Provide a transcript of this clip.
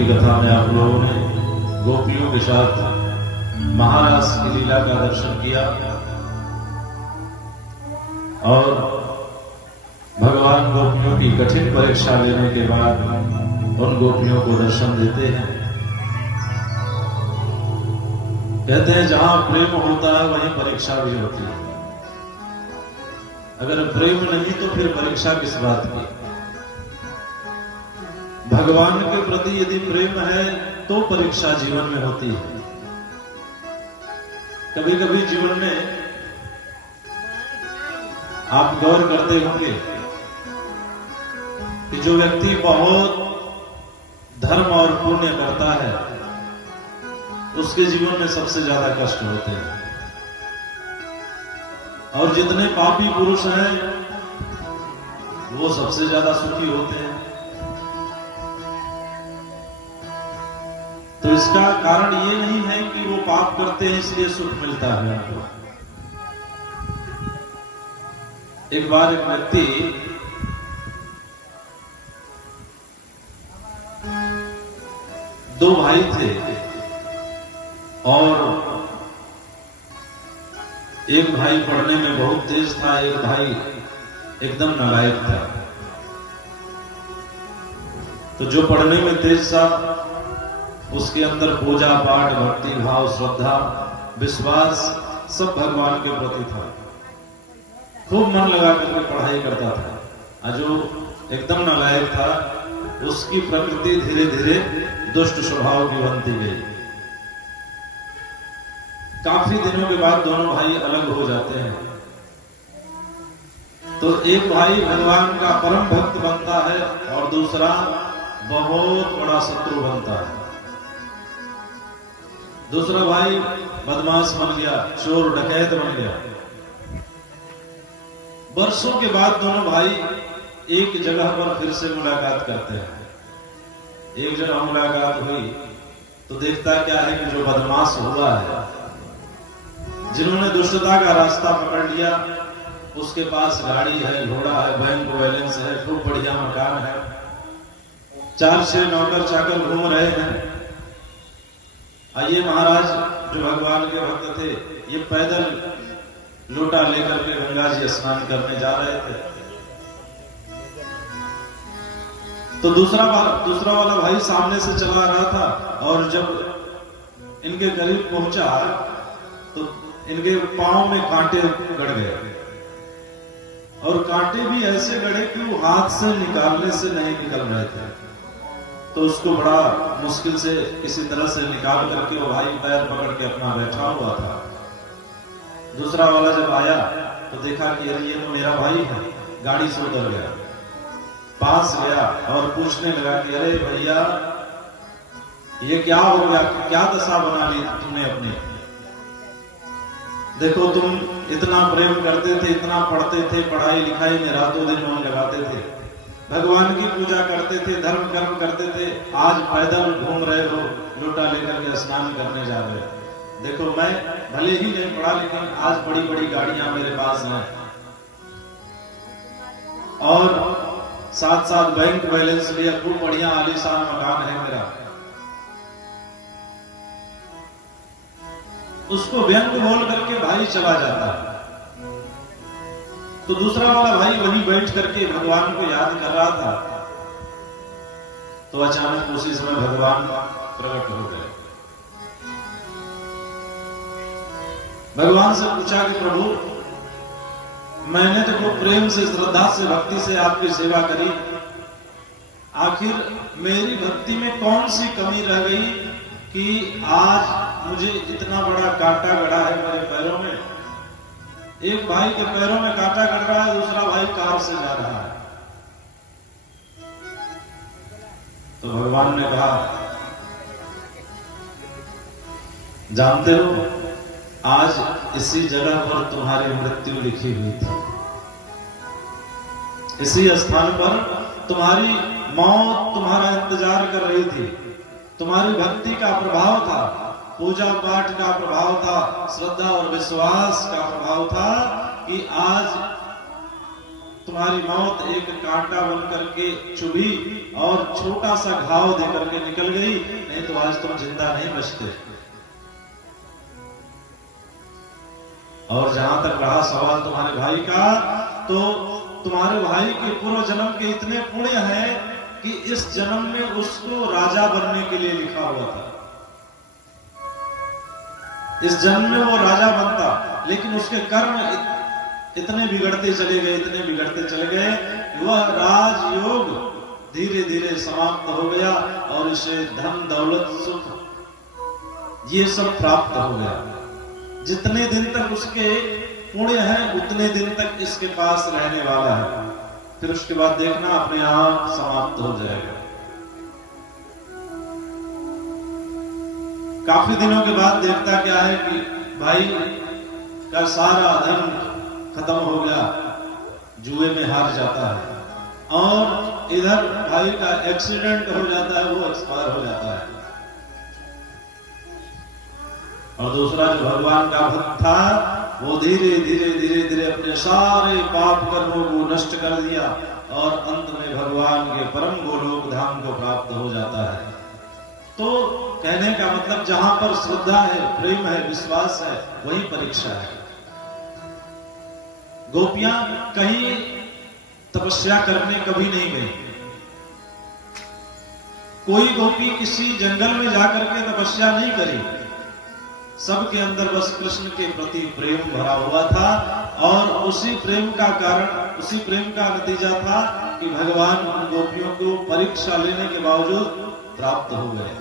की कथा में आप लोगों ने गोपियों के साथ महारास की लीला का दर्शन किया और भगवान गोपियों की कठिन परीक्षा लेने के बाद उन गोपियों को दर्शन देते हैं। कहते हैं जहां प्रेम होता है वहीं परीक्षा भी होती है। अगर प्रेम नहीं तो फिर परीक्षा किस बात की। भगवान के प्रति यदि प्रेम है तो परीक्षा जीवन में होती है। कभी कभी जीवन में आप गौर करते होंगे कि जो व्यक्ति बहुत धर्म और पुण्य करता है उसके जीवन में सबसे ज्यादा कष्ट होते हैं, और जितने पापी पुरुष हैं वो सबसे ज्यादा सुखी होते हैं। तो इसका कारण ये नहीं है कि वो पाप करते हैं इसलिए सुख मिलता है उनको। एक बार एक व्यक्ति दो भाई थे और एक भाई पढ़ने में बहुत तेज था, एक भाई एकदम नालायक था। तो जो पढ़ने में तेज था उसके अंदर पूजा पाठ, भक्ति भाव, श्रद्धा, विश्वास सब भगवान के प्रति था। खूब मन लगा करके पढ़ाई करता था। और जो एकदम नालायक था उसकी प्रकृति धीरे धीरे दुष्ट स्वभाव की बनती गई। काफी दिनों के बाद दोनों भाई अलग हो जाते हैं। तो एक भाई भगवान का परम भक्त बनता है और दूसरा बहुत बड़ा शत्रु बनता है। दूसरा भाई बदमाश बन गया, चोर डकैत बन गया। वर्षों के बाद दोनों भाई एक जगह पर फिर से मुलाकात करते हैं। एक जगह मुलाकात हुई तो देखता क्या है कि जो बदमाश हुआ है, जिन्होंने दुष्टता का रास्ता पकड़ लिया, उसके पास गाड़ी है, घोड़ा है, बैंक बैलेंस है, खूब बढ़िया मकान है, 4-6 नौकर चाकर घूम रहे हैं। ये महाराज जो भगवान के भक्त थे ये पैदल लोटा लेकर के गंगा जी स्नान करने जा रहे थे। तो दूसरा वाला भाई सामने से चला रहा था और जब इनके करीब पहुंचा तो इनके पांव में कांटे गड़ गए, और कांटे भी ऐसे गड़े कि वो हाथ से निकालने से नहीं निकल रहे थे। तो उसको बड़ा मुश्किल से किसी तरह से निकाल करके वो भाई पैर पकड़ के अपना बैठा हुआ था। दूसरा वाला जब आया तो देखा कि ये तो मेरा भाई है, गाड़ी से उतर गया, पास गया और पूछने लगा कि अरे भैया ये क्या हो गया, क्या दशा बना ली तुमने अपनी। देखो तुम इतना प्रेम करते थे, इतना पढ़ते थे, पढ़ाई लिखाई में रातों दिन मन लगाते थे, भगवान की पूजा करते थे, धर्म कर्म करते थे, आज पैदल घूम रहे हो, लोटा लेकर के स्नान करने जा रहे हो। देखो मैं भले ही नहीं पढ़ा लेकिन आज बड़ी बड़ी गाड़ियां मेरे पास हैं और साथ साथ बैंक बैलेंस लिया, खूब बढ़िया आलीशान मकान है मेरा। उसको व्यंग बोल करके भाई चला जाता है। तो दूसरा वाला भाई वहीं बैठ करके भगवान को याद कर रहा था। तो अचानक उसी समय भगवान प्रकट हो गए। भगवान से पूछा कि प्रभु मैंने तो प्रेम से, श्रद्धा से, भक्ति से आपकी सेवा करी, आखिर मेरी भक्ति में कौन सी कमी रह गई कि आज मुझे इतना बड़ा कांटा गड़ा है मेरे पैरों में। एक भाई के पैरों में कांटा गड़ रहा है, दूसरा भाई कार से जा रहा है। तो भगवान ने कहा जानते हो आज इसी जगह पर तुम्हारी मृत्यु लिखी हुई थी, इसी स्थान पर तुम्हारी मौत तुम्हारा इंतजार कर रही थी। तुम्हारी भक्ति का प्रभाव था, पूजा पाठ का प्रभाव था, श्रद्धा और विश्वास का प्रभाव था कि आज तुम्हारी मौत एक कांटा बन करके चुभी और छोटा सा घाव दे करके निकल गई, नहीं तो आज तुम जिंदा नहीं बचते। और जहां तक रहा सवाल तुम्हारे भाई का, तो तुम्हारे भाई के पूर्व जन्म के इतने पुण्य हैं कि इस जन्म में उसको राजा बनने के लिए लिखा हुआ था। इस जन्म में वो राजा बनता, लेकिन उसके कर्म इतने बिगड़ते चले गए, इतने बिगड़ते चले गए, वह राजयोग धीरे धीरे समाप्त हो गया और इसे धन दौलत सुख ये सब प्राप्त हो गया। जितने दिन तक उसके पुण्य है उतने दिन तक इसके पास रहने वाला है, फिर उसके बाद देखना अपने आप समाप्त हो जाएगा। काफी दिनों के बाद देखता क्या है कि भाई का सारा धन खत्म हो गया, जुए में हार जाता है, और इधर भाई का एक्सीडेंट हो जाता है, वो एक्सपायर हो जाता है। और दूसरा जो भगवान का भक्त था वो धीरे धीरे धीरे धीरे अपने सारे पाप कर्मों को नष्ट कर दिया और अंत में भगवान के परम गोलोक धाम को प्राप्त हो जाता है। तो कहने का मतलब जहां पर श्रद्धा है, प्रेम है, विश्वास है, वही परीक्षा है। गोपियां कहीं तपस्या करने कभी नहीं गई। कोई गोपी किसी जंगल में जाकर के तपस्या नहीं करी, सबके अंदर बस कृष्ण के प्रति प्रेम भरा हुआ था, और उसी प्रेम का कारण, उसी प्रेम का नतीजा था कि भगवान उन गोपियों को परीक्षा लेने के बावजूद प्राप्त हो गए।